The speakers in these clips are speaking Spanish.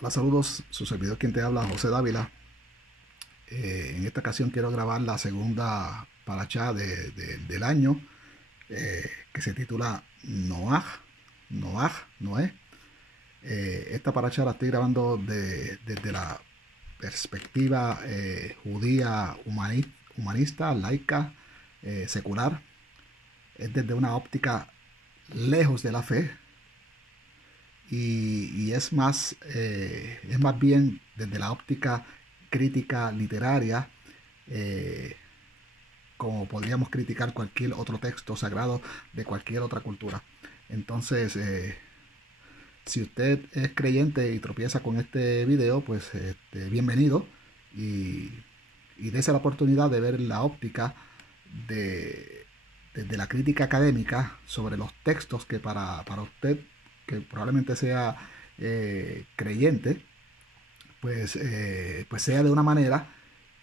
Hola, saludos, su servidor quien te habla, José Dávila. En esta ocasión quiero grabar la segunda paracha del año, que se titula Noé. Esta paracha la estoy grabando desde la perspectiva judía humanista, laica, secular. Es desde una óptica lejos de la fe, y es más bien desde la óptica crítica literaria, eh, como podríamos criticar cualquier otro texto sagrado de cualquier otra cultura. Entonces, si usted es creyente y tropieza con este video, pues bienvenido, y, y dése la oportunidad de ver la óptica de, de la crítica académica sobre los textos que para usted, que probablemente sea creyente, pues sea de una manera,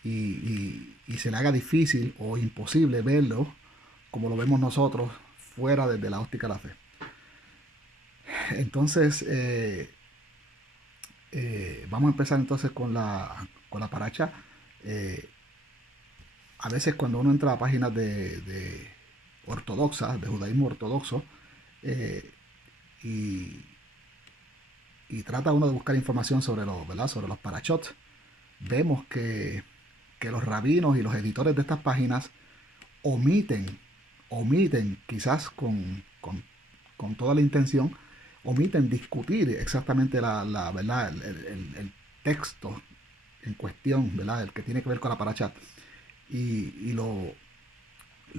y se le haga difícil o imposible verlo como lo vemos nosotros fuera desde la óptica de la fe. Entonces, vamos a empezar entonces con la paracha. Eh, a veces cuando uno entra a páginas de ortodoxas, de judaísmo ortodoxo, eh, y, y trata uno de buscar información sobre ¿verdad? Sobre los parachot, vemos que los rabinos y los editores de estas páginas omiten, quizás con toda la intención, omiten discutir exactamente ¿verdad? El texto en cuestión, ¿verdad? El que tiene que ver con la paracha, y lo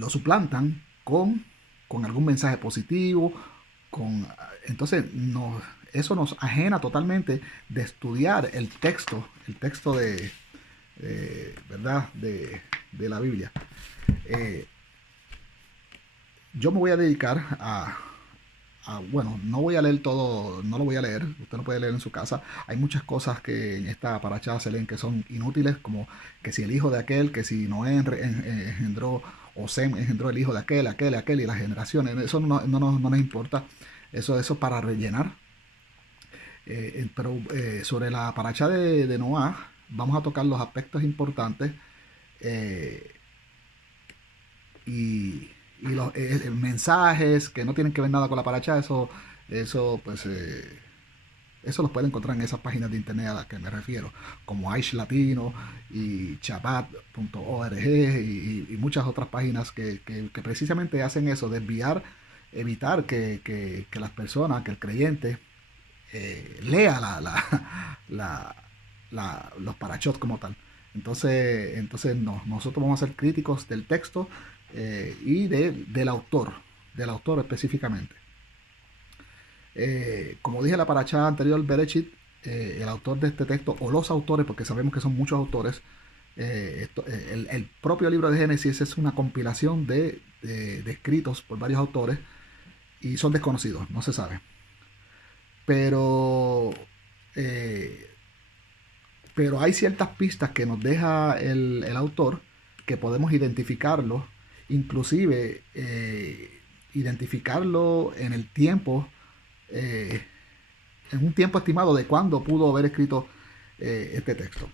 suplantan con algún mensaje positivo, con, entonces eso nos ajena totalmente de estudiar el texto ¿verdad? De la Biblia. Eh, yo me voy a dedicar bueno, no voy a leer todo, no lo voy a leer, usted lo puede leer en su casa. Hay muchas cosas que en esta paracha se leen que son inútiles, como que si el hijo de aquel, que si Noé engendró, o Sem engendró el hijo de aquel, y las generaciones, eso no nos importa, eso para rellenar. Pero sobre la paracha de Noah, vamos a tocar los aspectos importantes, eh, y, y los mensajes que no tienen que ver nada con la paracha. Eso pues eso los puede encontrar en esas páginas de internet a las que me refiero, como Aish Latino y Chabat.org, y muchas otras páginas que precisamente hacen eso, desviar, evitar que las personas, que el creyente lea la, los parachos como tal. Entonces no, nosotros vamos a ser críticos del texto, y del autor específicamente. Como dije, la paracha anterior, Berechit, el autor de este texto, o los autores, porque sabemos que son muchos autores, el propio libro de Génesis es una compilación de escritos por varios autores, y son desconocidos, no se sabe. Pero, eh, pero hay ciertas pistas que nos deja el autor, que podemos identificarlo, inclusive identificarlo en el tiempo, eh, en un tiempo estimado de cuándo pudo haber escrito este texto.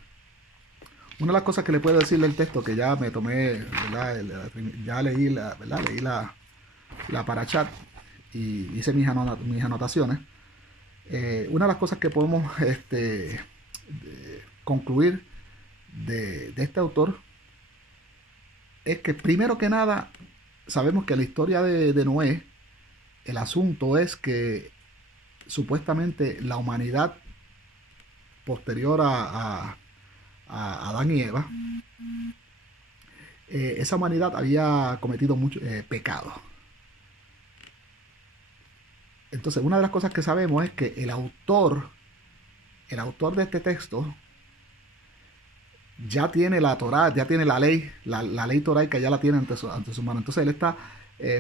Una de las cosas que le puedo decir del texto, que ya me tomé, ¿verdad? Ya leí ¿verdad? Leí la parachat y hice mis anotaciones. Una de las cosas que podemos concluir de este autor es que, primero que nada, sabemos que la historia de Noé, el asunto es que supuestamente la humanidad posterior a Adán y Eva, esa humanidad había cometido mucho pecado. Entonces, una de las cosas que sabemos es que el autor de este texto ya tiene la Torá, ya tiene la ley, la ley toraica ya la tiene ante su mano. Entonces él está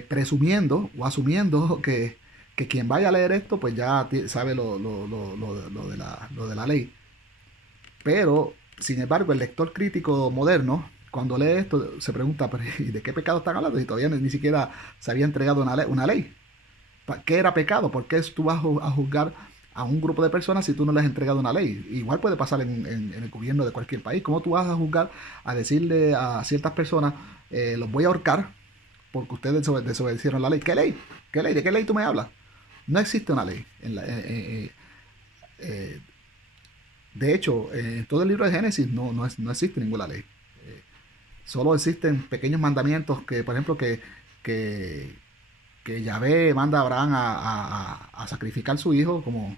presumiendo o asumiendo que quien vaya a leer esto, pues ya sabe lo de la ley. Pero, sin embargo, el lector crítico moderno, cuando lee esto, se pregunta: ¿y de qué pecado están hablando? Y todavía ni siquiera se había entregado una ley. ¿Qué era pecado? ¿Por qué tú vas a juzgar a un grupo de personas si tú no les has entregado una ley. Igual puede pasar en el gobierno de cualquier país. ¿Cómo tú vas a juzgar a decirle a ciertas personas, los voy a ahorcar porque ustedes desobedecieron la ley? ¿Qué ley? ¿Qué ley? ¿De qué ley tú me hablas? No existe una ley. Eh, de hecho, en todo el libro de Génesis no existe ninguna ley. Solo existen pequeños mandamientos que, por ejemplo, que, que Yahvé manda a Abraham a sacrificar a su hijo, como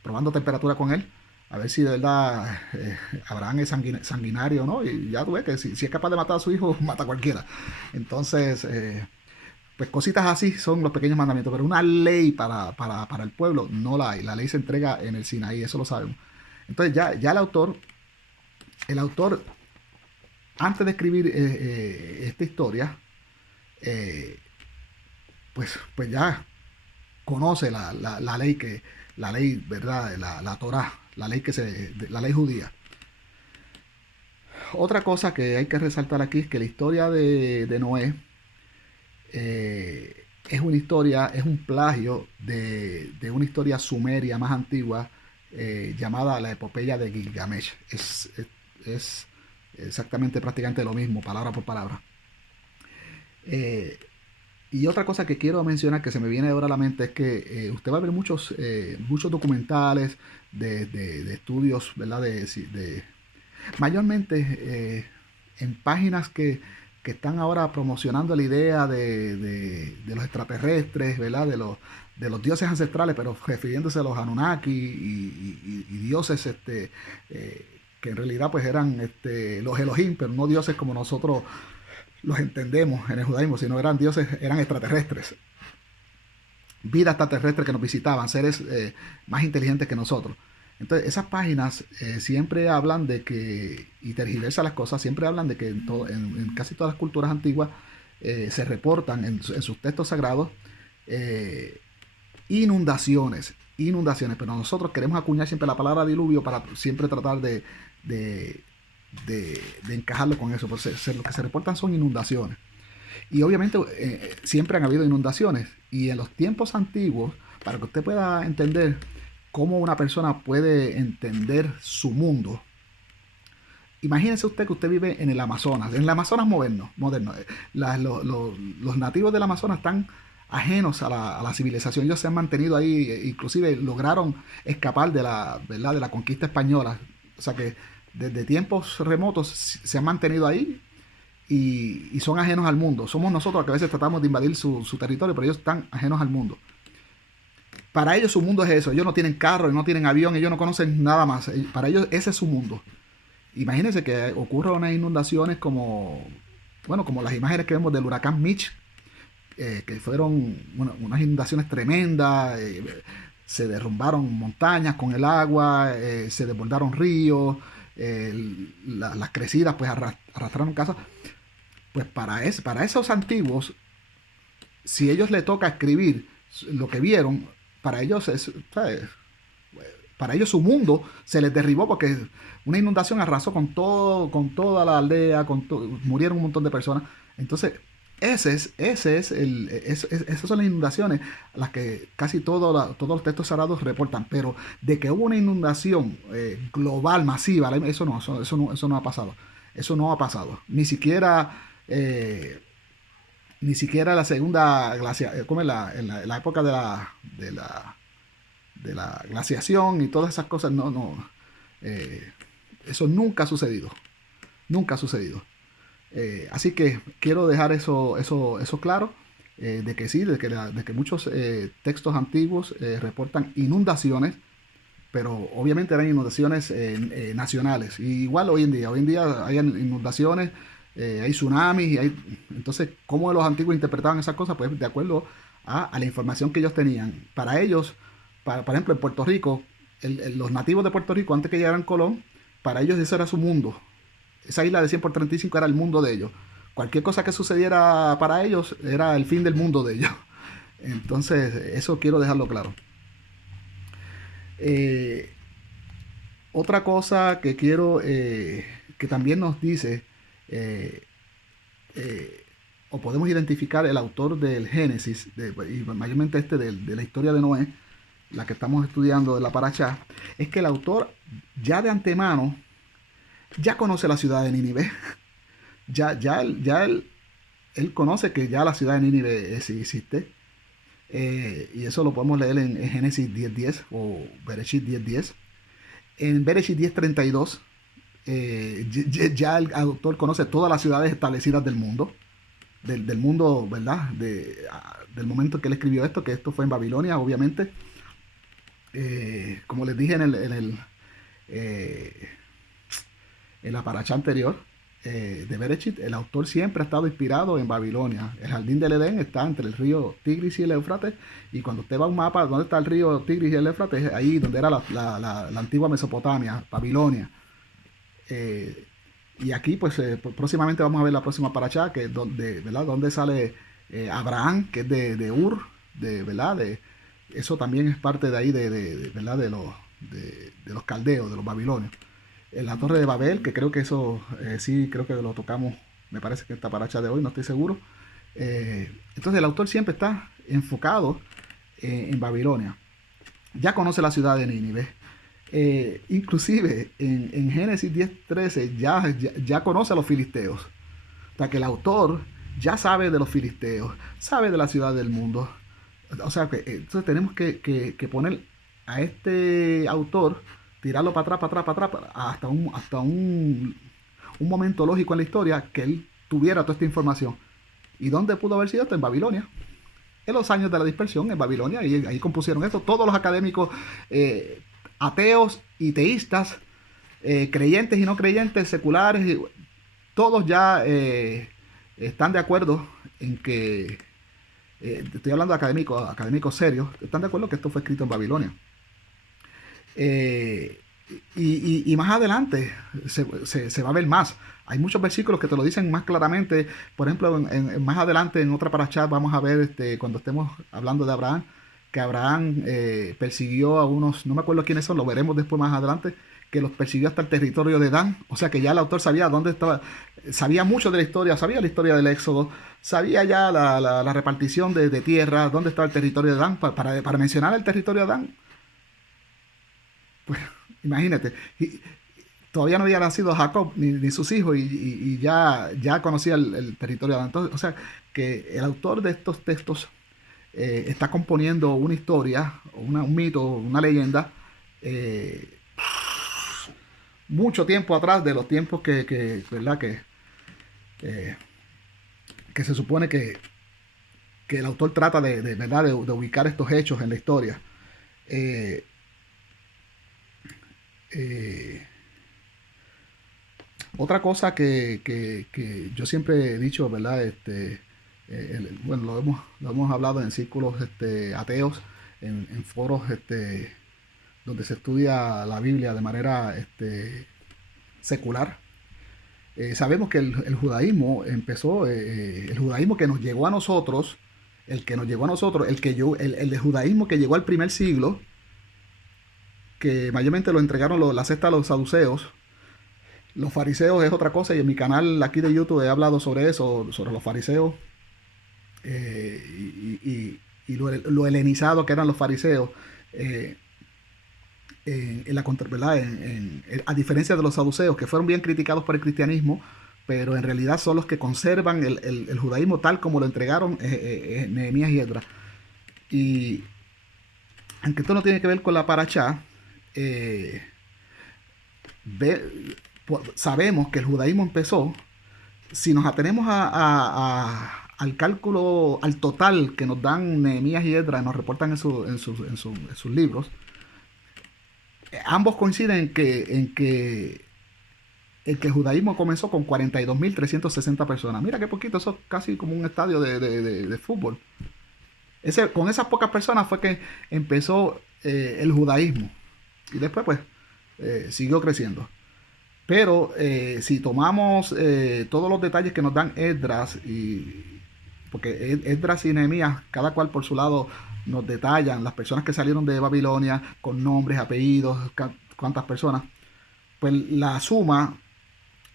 probando temperatura con él, a ver si de verdad Abraham es sanguinario, ¿no? Y ya tú ves que si es capaz de matar a su hijo, mata a cualquiera. Entonces, pues cositas así son los pequeños mandamientos, pero una ley para el pueblo no la hay. La ley se entrega en el Sinaí, eso lo sabemos. Entonces ya el autor, antes de escribir esta historia, eh, pues ya conoce la ley, ¿verdad? La Torá, la ley judía. Otra cosa que hay que resaltar aquí es que la historia de Noé es una historia, es un plagio de una historia sumeria más antigua llamada la epopeya de Gilgamesh. Es exactamente prácticamente lo mismo, palabra por palabra. Eh, y otra cosa que quiero mencionar que se me viene ahora a la mente es que usted va a ver muchos documentales de estudios, ¿verdad? Mayormente en páginas que están ahora promocionando la idea de los extraterrestres, ¿verdad? De los dioses ancestrales, pero refiriéndose a los Anunnaki y dioses eh, que en realidad pues eran los Elohim, pero no dioses como nosotros los entendemos en el judaísmo, sino eran dioses, eran extraterrestres, vida extraterrestre que nos visitaban, seres más inteligentes que nosotros. Entonces, esas páginas siempre hablan de que, y tergiversan las cosas, siempre hablan de que en casi todas las culturas antiguas se reportan en sus textos sagrados eh, inundaciones, pero nosotros queremos acuñar siempre la palabra diluvio para siempre tratar de, de encajarlo con eso, porque lo que se reportan son inundaciones. Y obviamente siempre han habido inundaciones. Y en los tiempos antiguos, para que usted pueda entender cómo una persona puede entender su mundo, imagínese usted que usted vive en el Amazonas, en el Amazonas moderno. Los nativos del Amazonas están ajenos a la civilización. Ellos se han mantenido ahí, inclusive lograron escapar ¿verdad? De la conquista española. O sea que desde tiempos remotos se han mantenido ahí y son ajenos al mundo. Somos nosotros que a veces tratamos de invadir su territorio, pero ellos están ajenos al mundo. Para ellos su mundo es eso. Ellos no tienen carro, no tienen avión, ellos no conocen nada más. Para ellos ese es su mundo. Imagínense que ocurren unas inundaciones como las imágenes que vemos del huracán Mitch, que fueron unas inundaciones tremendas, se derrumbaron montañas con el agua, se desbordaron ríos, las crecidas pues arrastraron casas. Pues para esos antiguos, si ellos les toca escribir lo que vieron, para ellos ¿sabes? Para ellos su mundo se les derribó porque una inundación arrasó con toda la aldea, murieron un montón de personas. Entonces, esas son las inundaciones las que casi todos los textos sagrados reportan. Pero de que hubo una inundación global, masiva, eso no ha pasado. Eso no ha pasado. Ni siquiera la segunda glaciación, como en la época de la glaciación y todas esas cosas, eso nunca ha sucedido. Nunca ha sucedido. Así que quiero dejar eso claro, de que sí, de que muchos textos antiguos reportan inundaciones, pero obviamente eran inundaciones nacionales. Y igual hoy en día hay inundaciones, hay tsunamis, entonces, ¿cómo los antiguos interpretaban esas cosas? Pues de acuerdo a la información que ellos tenían. Para ellos, por ejemplo, en Puerto Rico, los nativos de Puerto Rico, antes que llegaran Colón, para ellos ese era su mundo. Esa isla de 100 por 35 era el mundo de ellos. Cualquier cosa que sucediera para ellos era el fin del mundo de ellos. Entonces, eso quiero dejarlo claro. Eh, Otra cosa que quiero, que también nos dice, eh, eh, o podemos identificar el autor del Génesis, y mayormente de la historia de Noé, la que estamos estudiando de la Parashá, es que el autor ya de antemano ya conoce la ciudad de Nínive. Él conoce que ya la ciudad de Nínive sí existe. Y eso lo podemos leer en Génesis 10:10 o Bereshit 10:10. En Bereshit 10:32, ya el autor conoce todas las ciudades establecidas del mundo. Del mundo, ¿verdad? Del momento que él escribió esto, que esto fue en Babilonia, obviamente. Como les dije eh, en la paracha anterior de Bereshit, el autor siempre ha estado inspirado en Babilonia. El jardín del Edén está entre el río Tigris y el Éufrates, y cuando usted va a un mapa, ¿dónde está el río Tigris y el Éufrates? Ahí donde era la antigua Mesopotamia, Babilonia. Eh, y aquí, pues, próximamente vamos a ver la próxima paracha, que es donde, ¿verdad? Donde sale Abraham, que es de Ur, ¿verdad? Eso también es parte de ahí, ¿verdad? De los caldeos, de los babilonios. En la Torre de Babel, que creo que eso sí, creo que lo tocamos, me parece que esta paracha de hoy, no estoy seguro. Entonces el autor siempre está enfocado en Babilonia. Ya conoce la ciudad de Nínive. Inclusive en Génesis 10:13 ya conoce a los filisteos. O sea que el autor ya sabe de los filisteos, sabe de la ciudad del mundo. O sea que entonces tenemos que poner a este autor, tirarlo para atrás, para atrás, para atrás, hasta un momento lógico en la historia que él tuviera toda esta información. ¿Y dónde pudo haber sido esto? En Babilonia. En los años de la dispersión, en Babilonia, y ahí compusieron esto. Todos los académicos ateos y teístas, creyentes y no creyentes, seculares, todos ya están de acuerdo en que, estoy hablando de académicos serios, están de acuerdo que esto fue escrito en Babilonia. Y más adelante se va a ver más. Hay muchos versículos que te lo dicen más claramente. Por ejemplo, más adelante en otra paracha vamos a ver, cuando estemos hablando de Abraham, que Abraham persiguió a unos, no me acuerdo quiénes son, lo veremos después más adelante, que los persiguió hasta el territorio de Dan. O sea que ya el autor sabía dónde estaba, sabía mucho de la historia, sabía la historia del Éxodo, sabía ya la repartición de tierra, dónde estaba el territorio de Dan. Para mencionar el territorio de Dan, pues imagínate, todavía no había nacido Jacob ni sus hijos, y ya conocía el territorio de Dan. Entonces, o sea que el autor de estos textos está componiendo una historia, un mito, una leyenda, mucho tiempo atrás de los tiempos ¿verdad? Que se supone que el autor trata ¿verdad? de ubicar estos hechos en la historia. Eh, Otra cosa que yo siempre he dicho, ¿verdad? Bueno, lo hemos hablado en círculos ateos, en foros donde se estudia la Biblia de manera secular. Sabemos que el judaísmo empezó, el judaísmo que nos llegó a nosotros, el judaísmo que llegó al primer siglo, que mayormente lo entregaron la secta de los saduceos. Los fariseos es otra cosa, y en mi canal aquí de YouTube he hablado sobre eso, sobre los fariseos, y lo helenizado que eran los fariseos, ¿verdad? A diferencia de los saduceos, que fueron bien criticados por el cristianismo, pero en realidad son los que conservan el judaísmo tal como lo entregaron Nehemías y Esdras. Y aunque esto no tiene que ver con la paracha, sabemos que el judaísmo empezó, si nos atenemos al cálculo, al total que nos dan Nehemías y Esdras, nos reportan en sus libros, ambos coinciden en que el judaísmo comenzó con 42.360 personas. Mira qué poquito, eso es casi como un estadio de fútbol. Con esas pocas personas fue que empezó el judaísmo, y después pues siguió creciendo. Pero si tomamos todos los detalles que nos dan Esdras, porque Esdras y Nehemías, cada cual por su lado, nos detallan las personas que salieron de Babilonia con nombres, apellidos, cuántas personas, pues la suma,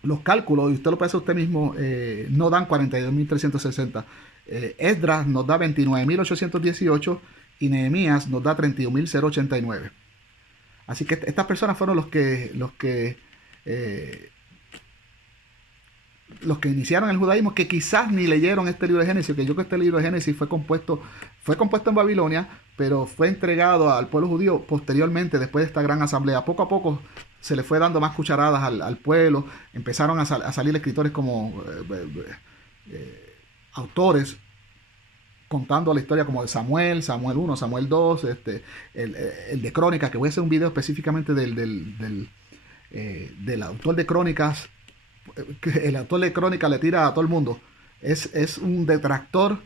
los cálculos, y usted lo puede hacer usted mismo, no dan 42.360. Esdras nos da 29.818 y Nehemías nos da 31.089. Así que estas personas fueron eh, los que iniciaron el judaísmo, que quizás ni leyeron este libro de Génesis, que yo creo que este libro de Génesis fue compuesto en Babilonia, pero fue entregado al pueblo judío posteriormente, después de esta gran asamblea. Poco a poco se le fue dando más cucharadas al pueblo, empezaron a salir escritores como autores contando la historia como de Samuel 1, Samuel 2, el de Crónicas, que voy a hacer un video específicamente del autor de Crónicas, que el autor de Crónicas le tira a todo el mundo. Es un detractor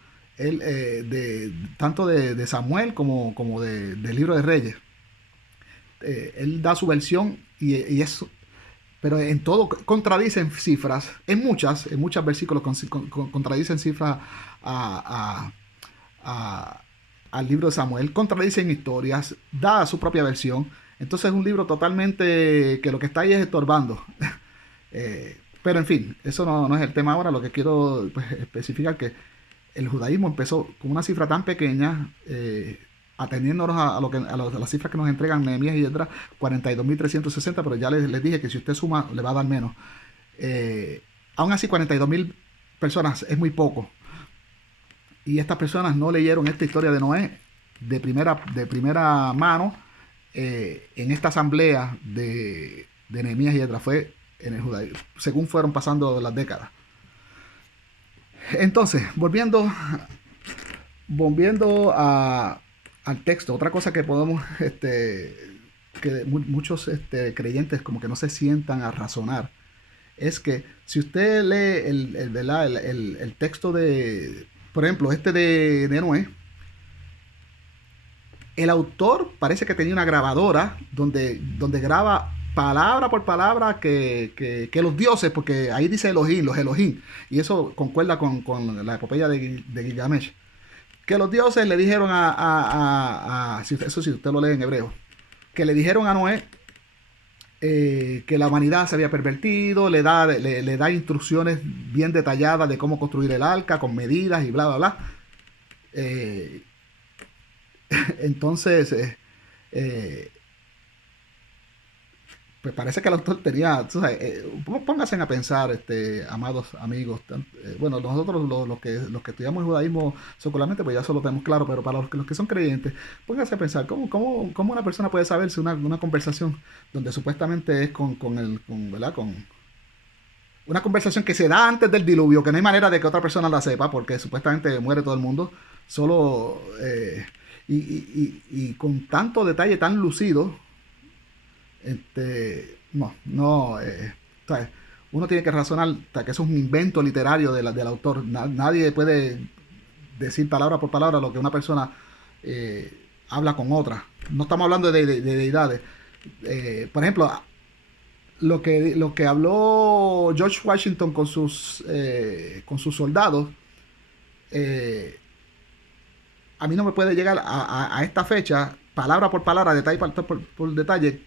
tanto de Samuel como del libro de Reyes. Él da su versión y es, pero en todo contradicen cifras, en muchos versículos contradicen cifras al libro de Samuel, contradicen historias, da su propia versión. Entonces es un libro totalmente que lo que está ahí es estorbando. Pero en fin, eso no es el tema ahora. Lo que quiero, pues, especificar que el judaísmo empezó con una cifra tan pequeña, atendiéndonos a las cifras que nos entregan Nehemías y Esdras, 42.360, pero ya les dije que si usted suma le va a dar menos. Aún así, 42.000 personas es muy poco. Y estas personas no leyeron esta historia de Noé de primera mano en esta asamblea de Nehemías y Esdras. Fue en el judaísmo, según fueron pasando las décadas. Entonces, volviendo al texto, otra cosa que podemos, que muchos creyentes como que no se sientan a razonar, es que si usted lee el texto de, por ejemplo, de Noé, el autor parece que tenía una grabadora donde graba palabra por palabra que los dioses, porque ahí dice Elohim, los Elohim, y eso concuerda con la epopeya de Gilgamesh, que los dioses le dijeron eso sí, usted lo lee en hebreo, que le dijeron a Noé que la humanidad se había pervertido, le da instrucciones bien detalladas de cómo construir el arca, con medidas y bla, bla, bla. Entonces, pues parece que el autor tenía, pónganse a pensar, amados amigos, bueno, nosotros los que estudiamos el judaísmo secularmente, pues ya eso lo tenemos claro, pero para los que son creyentes, pónganse a pensar, ¿cómo una persona puede saber si una conversación donde supuestamente es ¿verdad? Con una conversación que se da antes del diluvio, que no hay manera de que otra persona la sepa, porque supuestamente muere todo el mundo, solo, y con tanto detalle tan lucido, ¿sabes? Uno tiene que razonar que eso es un invento literario del autor. Nadie puede decir palabra por palabra lo que una persona habla con otra. No estamos hablando de deidades. Por ejemplo, lo que habló George Washington con sus soldados, a mí no me puede llegar a esta fecha, palabra por palabra, detalle por detalle,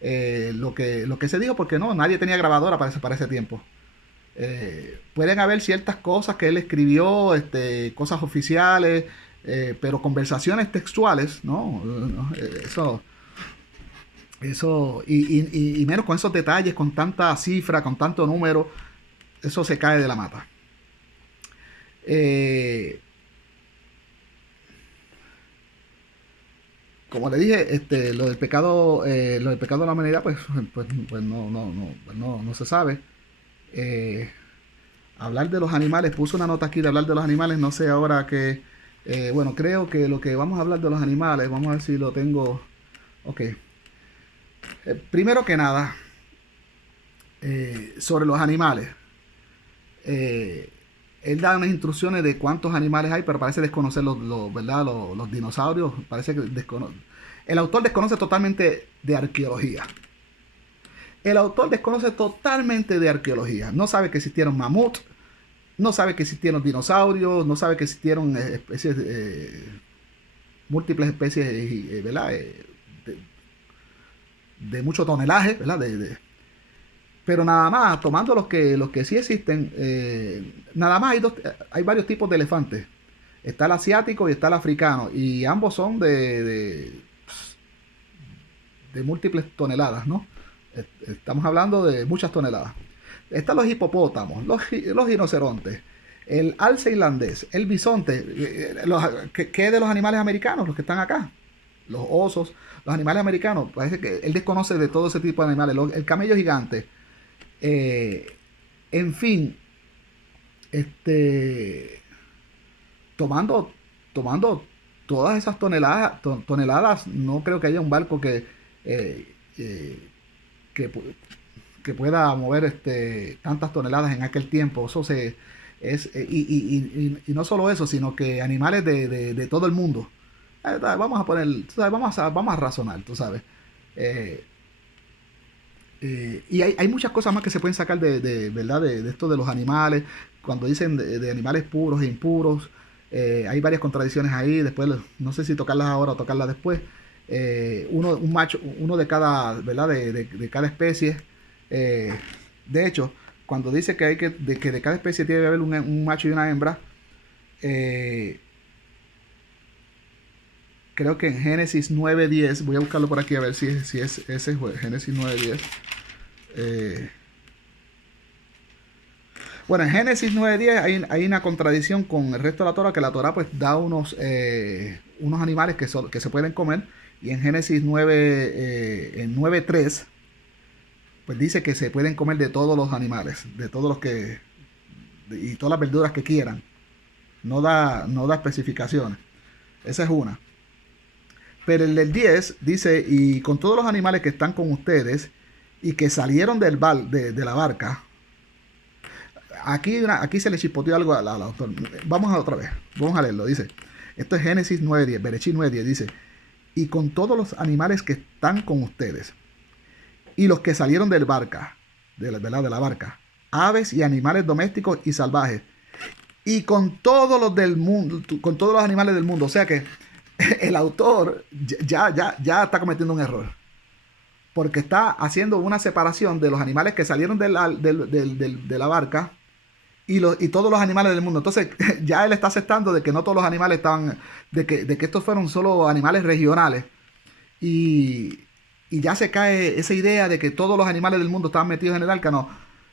lo que se dijo, porque nadie tenía grabadora para ese tiempo. Pueden haber ciertas cosas que él escribió, cosas oficiales, pero conversaciones textuales, eso y menos con esos detalles, con tanta cifra, con tanto número, eso se cae de la mata. Como le dije, lo del pecado de la humanidad, pues no se sabe. Hablar de los animales, puse una nota aquí de hablar de los animales, no sé ahora que, bueno, creo que lo que vamos a hablar de los animales, vamos a ver si lo tengo, ok. Primero que nada, sobre los animales, él da unas instrucciones de cuántos animales hay, pero parece desconocer ¿verdad? Los dinosaurios. Parece que el autor desconoce totalmente de arqueología. El autor desconoce totalmente de arqueología. No sabe que existieron mamuts, no sabe que existieron dinosaurios, no sabe que existieron especies, múltiples especies, ¿verdad? De mucho tonelaje, ¿verdad? Pero nada más, tomando los que sí existen, nada más hay varios tipos de elefantes. está el asiático y está el africano, y ambos son de múltiples toneladas, ¿no? Estamos hablando de muchas toneladas. Están los hipopótamos, los rinocerontes, el alce irlandés, el bisonte. ¿Qué de los animales americanos, los que están acá? Los osos, los animales americanos. Parece que él desconoce de todo ese tipo de animales. El camello gigante. En fin, tomando, tomando todas esas toneladas, no creo que haya un barco eh, eh, que, que pueda mover tantas toneladas en aquel tiempo. Eso y no solo eso, sino que animales de todo el mundo. Vamos a poner, tú sabes, vamos a razonar, tú sabes. Eh, y hay muchas cosas más que se pueden sacar ¿verdad? De esto de los animales. Cuando dicen de animales puros e impuros, hay varias contradicciones ahí. Después, no sé si tocarlas ahora o tocarlas después. Un macho, uno de cada, ¿verdad? De cada especie. De hecho, cuando dice que de cada especie tiene que haber un macho y una hembra, creo que en Génesis 9:10, voy a buscarlo por aquí a ver si es ese, Génesis 9:10. Bueno, en Génesis 9:10 hay una contradicción con el resto de la Torah, que la Torah pues da unos animales que se pueden comer, y en Génesis 9:3 pues dice que se pueden comer de todos los animales, de todos los y todas las verduras que quieran. No da especificaciones. Esa es una. Pero el del 10 dice, y con todos los animales que están con ustedes y que salieron de la barca. Aquí se le chispoteó algo al autor. Vamos a otra vez. Vamos a leerlo. Dice, esto es Génesis 9:10, Bereshit 9:10. Dice, y con todos los animales que están con ustedes y los que salieron del barca, de la barca, aves y animales domésticos y salvajes, y con todos los del mundo, con todos los animales del mundo. O sea que el autor ya está cometiendo un error, porque está haciendo una separación de los animales que salieron de la barca y todos los animales del mundo. Entonces ya él está aceptando de que no todos los animales estaban, de que estos fueron solo animales regionales, y ya se cae esa idea de que todos los animales del mundo estaban metidos en el arca. No,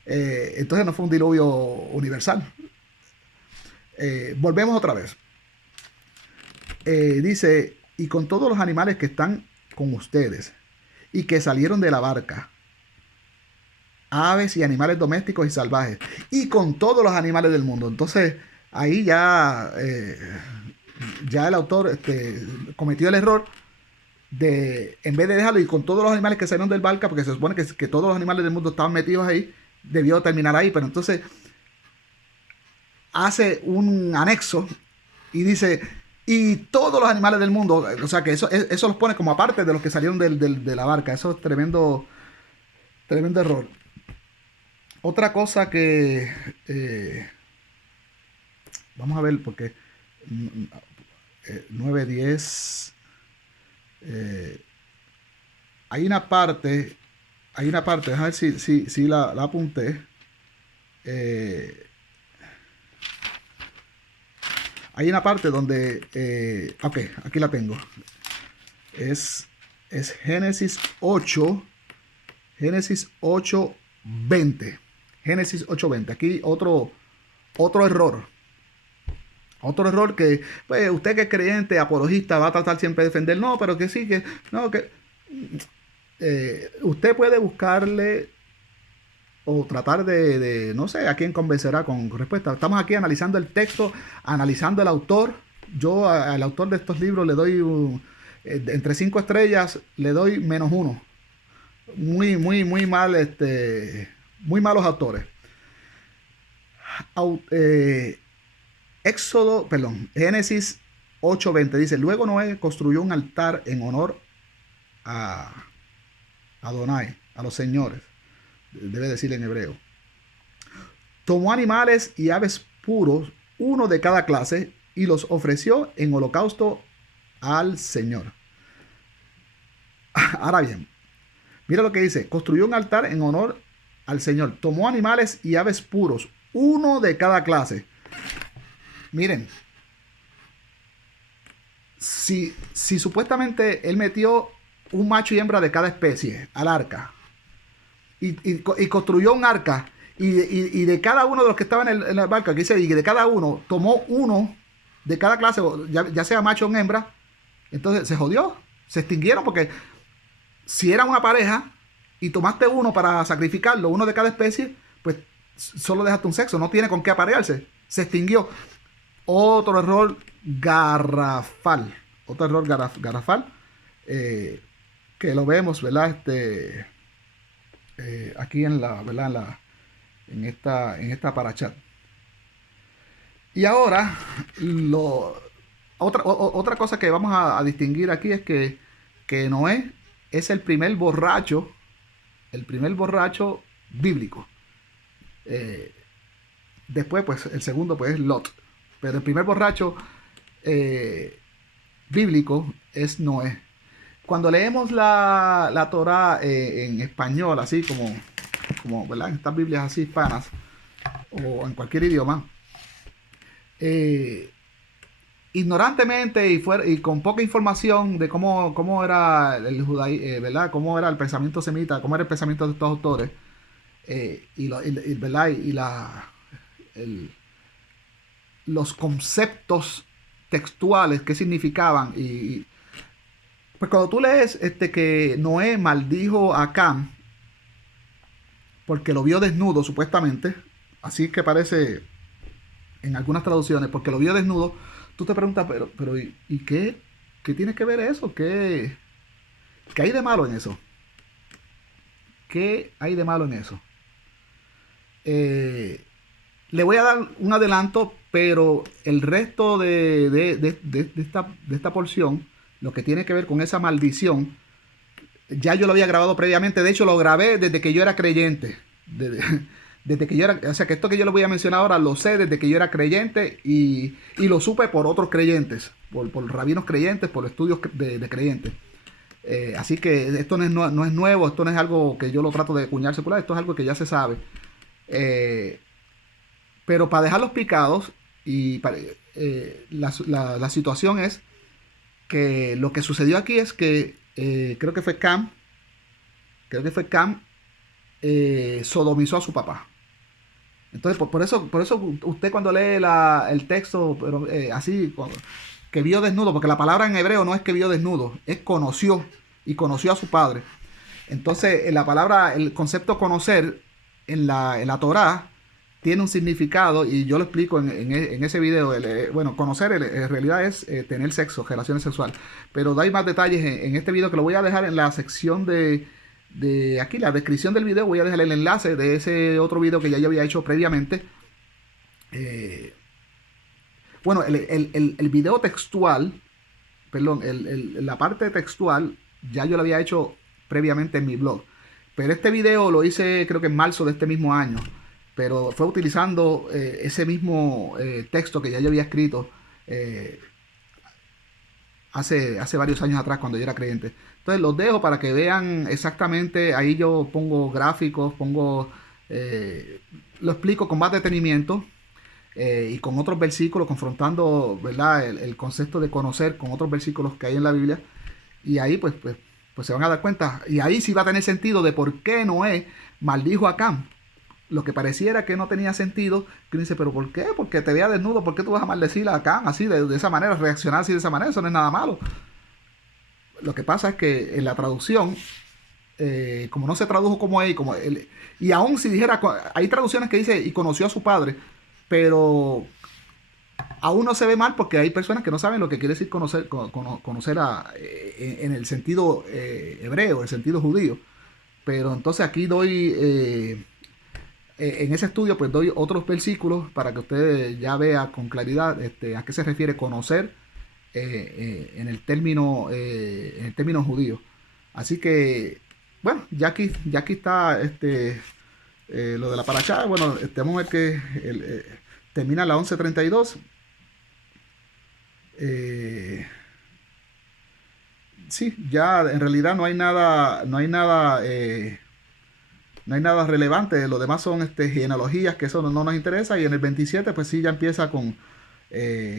entonces no fue un diluvio universal. Volvemos otra vez. Dice, y con todos los animales que están con ustedes y que salieron de la barca, aves y animales domésticos y salvajes, y con todos los animales del mundo. Entonces ahí ya el autor cometió el error de, en vez de dejarlo y con todos los animales que salieron del barca, porque se supone que todos los animales del mundo estaban metidos ahí, debió terminar ahí. Pero entonces hace un anexo y dice, y todos los animales del mundo. O sea que eso los pone como aparte de los que salieron de la barca. Eso es tremendo error. Otra cosa que vamos a ver, porque 9:10 hay una parte, déjame ver si la apunté. Hay una parte donde, ok, aquí la tengo. Es Génesis 8:20. Génesis 8:20. Aquí otro error. Otro error que, pues, usted que es creyente, apologista, va a tratar siempre de defender. No, pero que sí, que no, que usted puede buscarle o tratar no sé a quién convencerá con respuesta. Estamos aquí analizando el texto, analizando el autor. Yo al autor de estos libros le doy entre 5 estrellas, le doy -1. Muy mal, muy malos autores. Génesis 8:20 dice, luego Noé construyó un altar en honor a Adonai, a los señores, debe decir en hebreo. Tomó animales y aves puros, uno de cada clase, y los ofreció en holocausto al Señor. Ahora bien, mira lo que dice, construyó un altar en honor al Señor. Tomó animales y aves puros, uno de cada clase. Miren, si supuestamente él metió un macho y hembra de cada especie al arca y construyó un arca y de cada uno de los que estaban en la barca, que dice, y de cada uno tomó uno de cada clase, ya sea macho o hembra, entonces se jodió, se extinguieron porque si era una pareja y tomaste uno para sacrificarlo, uno de cada especie, pues solo dejaste un sexo, no tiene con qué aparearse, se extinguió. Otro error garrafal, otro error garrafal, que lo vemos, ¿verdad? Aquí en la, ¿verdad? En esta parachat. Y ahora, otra cosa que vamos a distinguir aquí es que Noé es el primer borracho bíblico. Después, pues, el segundo, pues, es Lot. Pero el primer borracho bíblico es Noé. Cuando leemos la Torá en español, así como ¿verdad? En estas Biblias así hispanas, o en cualquier idioma, ignorantemente y con poca información de cómo era el judaísmo, ¿verdad? Cómo era el pensamiento semita, cómo era el pensamiento de estos autores, ¿verdad? Los conceptos textuales que significaban. Pues cuando tú lees que Noé maldijo a Cam porque lo vio desnudo, supuestamente, así que parece en algunas traducciones, porque lo vio desnudo, tú te preguntas, pero ¿y qué tiene que ver eso? ¿Qué hay de malo en eso? ¿Qué hay de malo en eso? Le voy a dar un adelanto, pero el resto de esta porción, lo que tiene que ver con esa maldición, ya yo lo había grabado previamente. De hecho, lo grabé desde que yo era creyente. Desde que yo era, o sea, que esto que yo les voy a mencionar ahora lo sé desde que yo era creyente y lo supe por otros creyentes, por rabinos creyentes, por estudios de creyentes. Así que esto no es nuevo, esto no es algo que yo lo trato de cuñar secular, esto es algo que ya se sabe. Pero para dejarlos picados, la situación es que lo que sucedió aquí es que creo que fue Cam sodomizó a su papá. Entonces, por eso usted cuando lee el texto, pero así, que vio desnudo, porque la palabra en hebreo no es que vio desnudo, es conoció, y conoció a su padre. Entonces, el concepto conocer en la Torá tiene un significado, y yo lo explico en ese video. Bueno, conocer en realidad es tener sexo, relaciones sexuales. Pero hay más detalles en este video que lo voy a dejar en la sección de aquí, la descripción del video. Voy a dejar el enlace de ese otro video que ya yo había hecho previamente. Bueno, el video textual, perdón, la parte textual ya yo lo había hecho previamente en mi blog. Pero este video lo hice creo que en marzo de este mismo año. Pero fue utilizando ese mismo texto que ya yo había escrito hace varios años atrás, cuando yo era creyente. Entonces los dejo para que vean exactamente. Ahí yo pongo gráficos, lo explico con más detenimiento y con otros versículos, confrontando, ¿verdad? El concepto de conocer con otros versículos que hay en la Biblia. Y ahí pues se van a dar cuenta. Y ahí sí va a tener sentido de por qué Noé maldijo a Cam. Lo que pareciera que no tenía sentido, que uno dice, ¿pero por qué? Porque te vea desnudo, ¿por qué tú vas a maldecir a Cam así, de esa manera, reaccionar así de esa manera? Eso no es nada malo. Lo que pasa es que en la traducción, como no se tradujo como él, y aún si dijera, hay traducciones que dice, y conoció a su padre, pero aún no se ve mal porque hay personas que no saben lo que quiere decir conocer en el sentido hebreo, el sentido judío. Pero entonces aquí doy... en ese estudio pues doy otros versículos para que ustedes ya vean con claridad a qué se refiere conocer en el término judío. Así que bueno, ya aquí está lo de la parashá. Bueno, vamos a ver que termina la 11:32. Sí, ya en realidad no hay nada relevante. Lo demás son genealogías, que eso no nos interesa. Y en el 27 pues sí, ya empieza con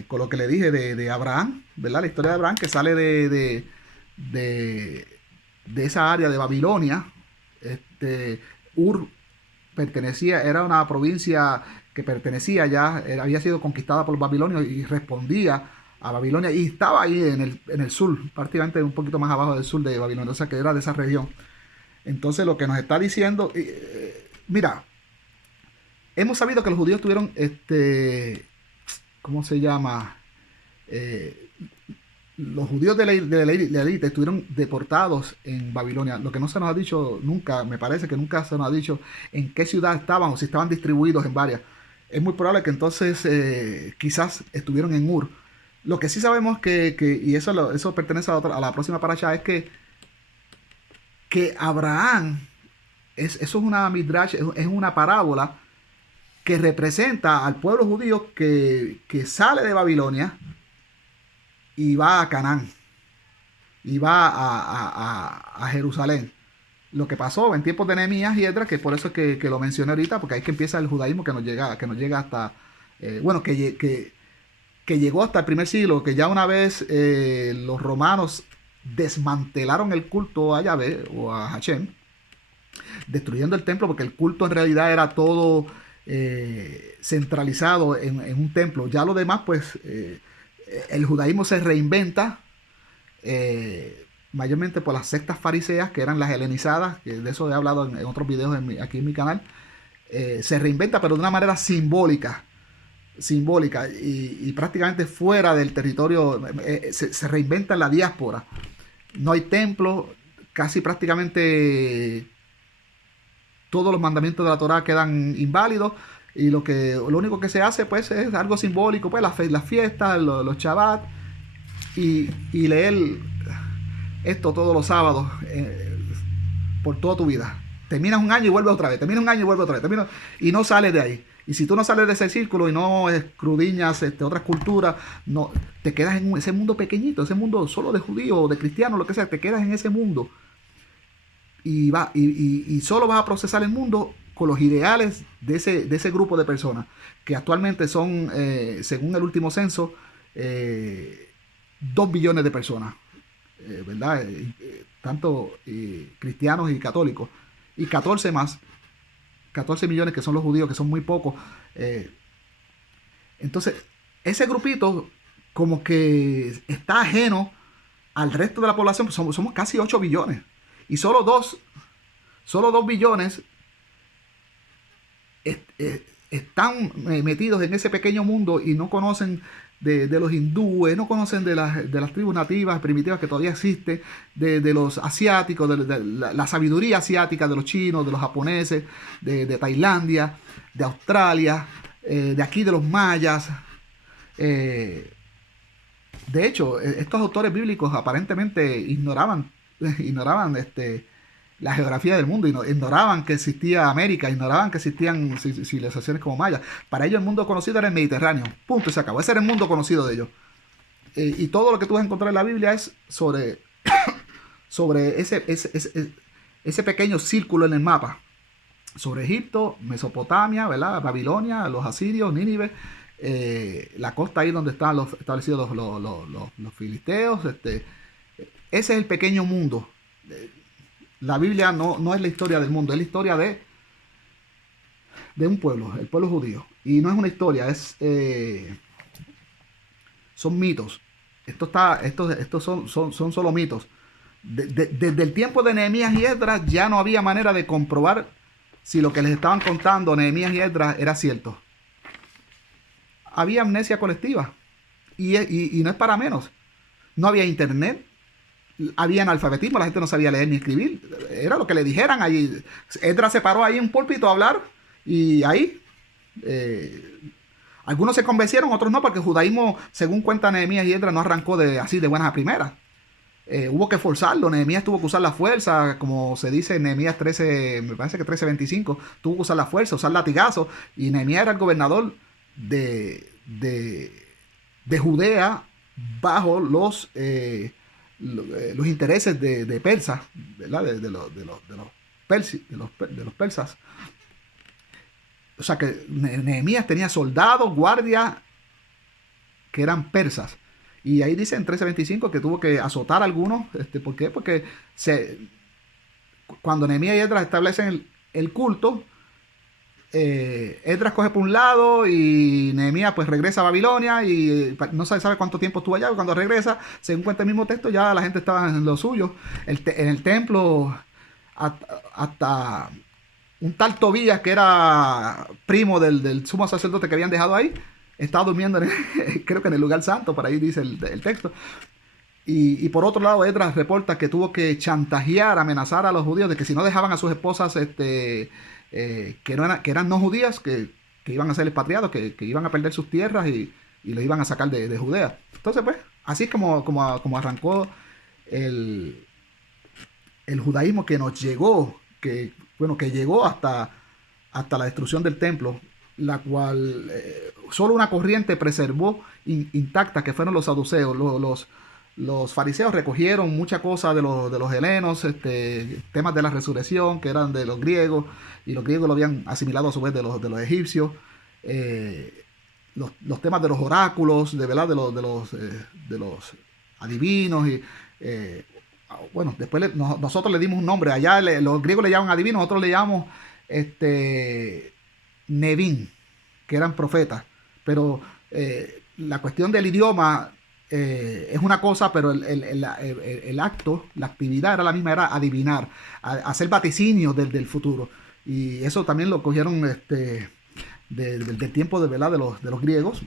con lo que le dije de Abraham, ¿verdad? La historia de Abraham que sale de, de esa área de Babilonia. Ur pertenecía, era una provincia que pertenecía ya, había sido conquistada por los babilonios y respondía a Babilonia y estaba ahí en el sur, prácticamente un poquito más abajo del sur de Babilonia, o sea que era de esa región. Entonces lo que nos está diciendo, mira, hemos sabido que los judíos tuvieron, ¿cómo se llama? Eh, los judíos de la élite estuvieron deportados en Babilonia. Lo que no se nos ha dicho nunca, me parece que nunca se nos ha dicho en qué ciudad estaban o si estaban distribuidos en varias. Es muy probable que entonces quizás estuvieron en Ur. Lo que sí sabemos y eso pertenece a la próxima paracha, es que Abraham, eso es una midrash, es una parábola que representa al pueblo judío que sale de Babilonia y va a Canaán y va a Jerusalén. Lo que pasó en tiempos de Nehemías y Esdras, que por eso es que lo mencioné ahorita, porque ahí que empieza el judaísmo que nos llega hasta, bueno, que llegó hasta el primer siglo, que ya una vez los romanos desmantelaron el culto a Yahvé o a Hashem, destruyendo el templo, porque el culto en realidad era todo centralizado en un templo. Ya lo demás, pues, el judaísmo se reinventa, mayormente por las sectas fariseas, que eran las helenizadas, que de eso he hablado en otros videos aquí en mi canal. Se reinventa, pero de una manera simbólica y prácticamente fuera del territorio. Se reinventa en la diáspora. No hay templo, casi prácticamente todos los mandamientos de la Torá quedan inválidos y lo único que se hace pues es algo simbólico, pues las fiestas, los Shabbat y leer esto todos los sábados por toda tu vida. Terminas un año y vuelves otra vez, terminas un año y vuelves otra vez, y no sales de ahí. Y si tú no sales de ese círculo y no escudriñas otras culturas, no, te quedas en ese mundo pequeñito, ese mundo solo de judíos o de cristianos, lo que sea, te quedas en ese mundo. Y solo vas a procesar el mundo con los ideales de ese grupo de personas, que actualmente son, según el último censo, 2 billones de personas, ¿verdad? Tanto cristianos y católicos, y 14 millones que son los judíos, que son muy pocos. Entonces, ese grupito como que está ajeno al resto de la población, pues somos casi 8 billones. Y solo 2 billones están metidos en ese pequeño mundo y no conocen de los hindúes, no conocen de las tribus nativas primitivas que todavía existen, de los asiáticos, de la sabiduría asiática de los chinos, de los japoneses, de Tailandia, de Australia, de aquí de los mayas. De hecho, estos autores bíblicos aparentemente ignoraban la geografía del mundo, ignoraban que existía América, ignoraban que existían civilizaciones como mayas. Para ellos el mundo conocido era el Mediterráneo, punto, y se acabó. Ese era el mundo conocido de ellos. Y todo lo que tú vas a encontrar en la Biblia es sobre ese pequeño círculo en el mapa, sobre Egipto, Mesopotamia, ¿verdad? Babilonia, los asirios, Nínive, la costa ahí donde están establecidos los filisteos. Ese es el pequeño mundo. La Biblia no es la historia del mundo, es la historia de un pueblo, el pueblo judío. Y no es una historia, son mitos. Estos son solo mitos. Desde el tiempo de Nehemías y Esdras ya no había manera de comprobar si lo que les estaban contando Nehemías y Esdras era cierto. Había amnesia colectiva. Y no es para menos. No había internet. Había analfabetismo, la gente no sabía leer ni escribir. Era lo que le dijeran allí. Esdras se paró ahí en un púlpito a hablar y ahí algunos se convencieron, otros no, porque el judaísmo, según cuenta Nehemías y Esdras, no arrancó así de buenas a primeras. Hubo que forzarlo. Nehemías tuvo que usar la fuerza, como se dice en Nehemías 13, me parece que 13:25, tuvo que usar la fuerza, usar latigazos, y Nehemías era el gobernador de Judea bajo los intereses de persas, ¿verdad? De los persas. O sea que Nehemías tenía soldados, guardias que eran persas. Y ahí dice en 13:25 que tuvo que azotar a algunos. ¿Por qué? Porque cuando Nehemías y Esdras establecen el culto, Esdras coge por un lado y Nehemías pues regresa a Babilonia y no se sabe cuánto tiempo estuvo allá. Cuando regresa, según cuenta el mismo texto, ya la gente estaba en lo suyo. En el templo, hasta un tal Tobías, que era primo del sumo sacerdote que habían dejado ahí, estaba durmiendo creo que en el lugar santo, por ahí dice el texto. Y por otro lado, Esdras reporta que tuvo que chantajear, amenazar a los judíos de que si no dejaban a sus esposas que eran no judías, que iban a ser expatriados, que iban a perder sus tierras y los iban a sacar de Judea. Entonces, pues, así es como arrancó el judaísmo que nos llegó, que llegó hasta la destrucción del templo, la cual solo una corriente preservó intacta, que fueron los saduceos. Los fariseos recogieron muchas cosas de los helenos, temas de la resurrección que eran de los griegos, y los griegos lo habían asimilado a su vez de los egipcios. Los temas de los oráculos, ¿verdad? de los adivinos. Bueno, después nosotros le dimos un nombre. Allá los griegos le llaman adivinos, nosotros le llamamos Nevin, que eran profetas. Pero la cuestión del idioma es una cosa, pero el acto, la actividad era la misma, era adivinar, hacer vaticinios del futuro. Y eso también lo cogieron del tiempo ¿verdad? de los griegos.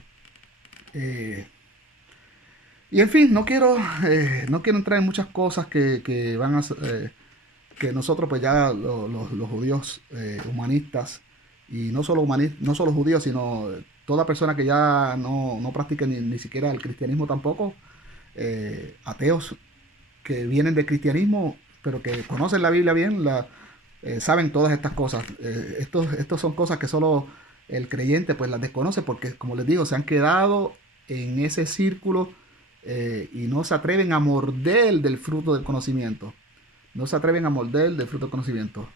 Y en fin, no quiero entrar en muchas cosas que van a que nosotros pues ya los judíos humanistas, y no solo judíos, sino toda persona que ya no practique ni siquiera el cristianismo tampoco, ateos que vienen del cristianismo, pero que conocen la Biblia bien, saben todas estas cosas. Estos son cosas que solo el creyente pues las desconoce, porque como les digo, se han quedado en ese círculo y no se atreven a morder del fruto del conocimiento. No se atreven a morder del fruto del conocimiento.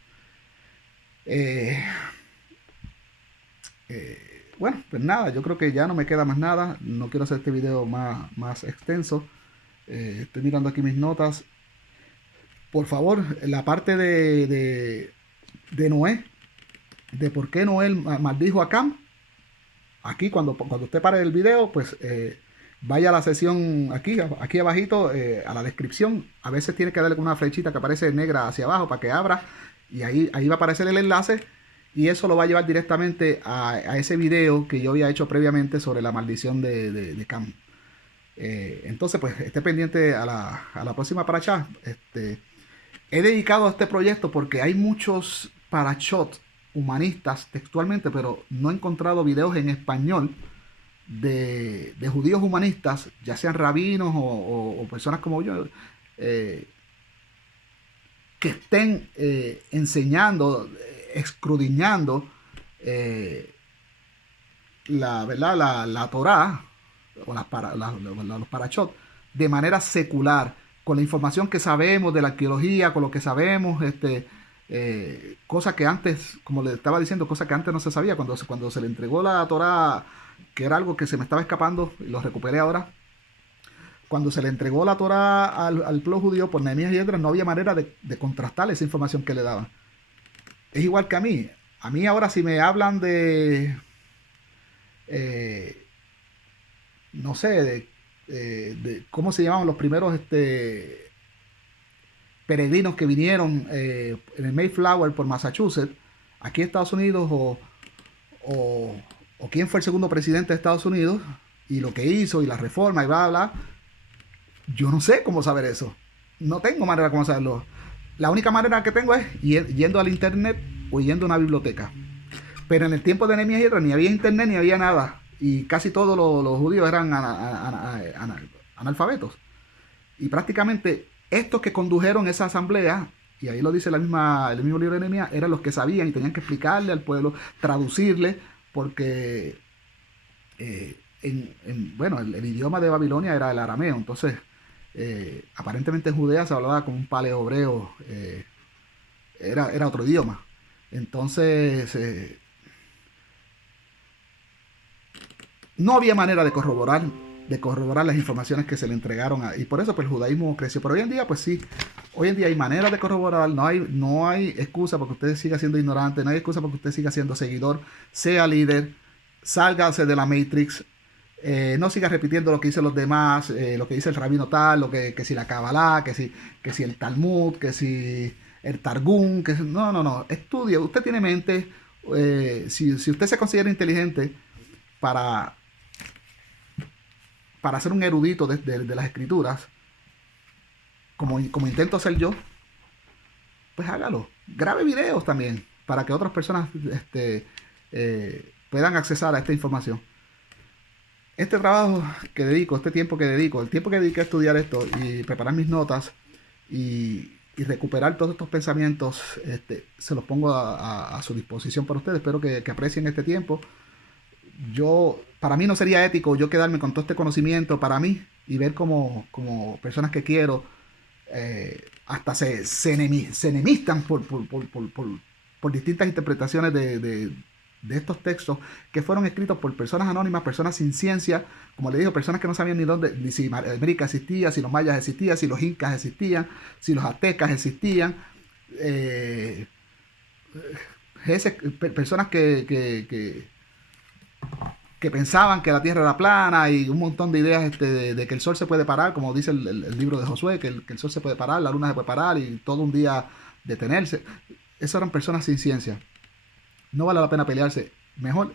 Bueno, pues nada, yo creo que ya no me queda más nada. No quiero hacer este video más extenso. Estoy mirando aquí mis notas. Por favor, la parte de Noé, de por qué Noé maldijo a Cam. Aquí cuando usted pare el video, pues vaya a la sesión aquí abajito, a la descripción. A veces tiene que darle con una flechita que aparece negra hacia abajo para que abra, y ahí va a aparecer el enlace, y eso lo va a llevar directamente a ese video que yo había hecho previamente sobre la maldición de Cam. Entonces pues esté pendiente a la próxima paracha. He dedicado a este proyecto porque hay muchos parachot humanistas textualmente, pero no he encontrado videos en español de judíos humanistas, ya sean rabinos o personas como yo, que estén enseñando, escudriñando la Torá o los parachot de manera secular, con la información que sabemos de la arqueología, con lo que sabemos, cosas que antes, como le estaba diciendo, cosas que antes no se sabía. Cuando se le entregó la Torá, que era algo que se me estaba escapando y lo recuperé ahora. Cuando se le entregó la Torá al pueblo judío por Nehemías y Esdras, no había manera de contrastar esa información que le daban. Es igual que a mí. A mí ahora, si me hablan de no sé, de cómo se llamaban los primeros peregrinos que vinieron en el Mayflower por Massachusetts, aquí en Estados Unidos, o quién fue el segundo presidente de Estados Unidos, y lo que hizo, y la reforma, y bla, bla, yo no sé cómo saber eso. No tengo manera de cómo saberlo. La única manera que tengo es yendo al internet o yendo a una biblioteca. Pero en el tiempo de Nehemías y Esdras ni había internet ni había nada. Y casi todos los judíos eran analfabetos. Y prácticamente estos que condujeron esa asamblea, y ahí lo dice el mismo libro de Nehemías, eran los que sabían y tenían que explicarle al pueblo, traducirle, porque bueno, el idioma de Babilonia era el arameo. Entonces aparentemente en Judea se hablaba como un paleo-hebreo, era otro idioma. Entonces no había manera de corroborar de corroborar las informaciones que se le entregaron y por eso pues el judaísmo creció. Pero hoy en día pues sí, hoy en día hay maneras de corroborar, no hay excusa porque usted siga siendo ignorante, no hay excusa porque usted siga siendo seguidor, sea líder, sálgase de la Matrix, no siga repitiendo lo que dicen los demás, lo que dice el rabino tal, que si la Kabbalah, que si el Talmud, que si el Targum, no, estudie, usted tiene mente, si usted se considera inteligente para, para ser un erudito de las escrituras, como intento hacer yo, pues hágalo. Grabe videos también para que otras personas puedan accesar a esta información. Este trabajo que dedico, este tiempo que dedico, el tiempo que dediqué a estudiar esto y preparar mis notas y recuperar todos estos pensamientos, se los pongo a su disposición para ustedes. Espero que aprecien este tiempo. Para mí no sería ético yo quedarme con todo este conocimiento para mí y ver como personas que quiero hasta se enemistan por distintas interpretaciones de estos textos que fueron escritos por personas anónimas, personas sin ciencia, como le digo, personas que no sabían ni si América existía, si los mayas existían, si los incas existían, si los aztecas existían, eh, personas que pensaban que la Tierra era plana y un montón de ideas de que el Sol se puede parar, como dice el libro de Josué, que el Sol se puede parar, la Luna se puede parar y todo un día detenerse. Esas eran personas sin ciencia. No vale la pena pelearse. Mejor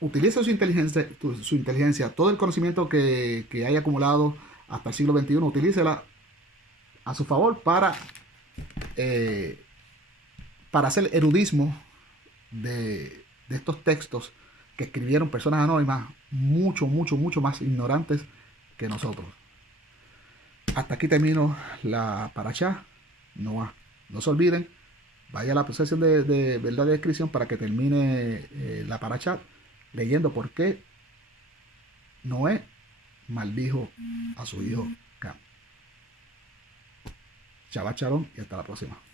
utilice su inteligencia, todo el conocimiento que haya acumulado hasta el siglo XXI, utilícela a su favor eh, para hacer erudismo de estos textos que escribieron personas anónimas mucho, mucho, mucho más ignorantes que nosotros. Hasta aquí termino la parashá. No se olviden, vaya a la sección de verdad de descripción para que termine la parashá leyendo por qué Noé maldijo a su hijo Cam. Shabbat Shalom y hasta la próxima.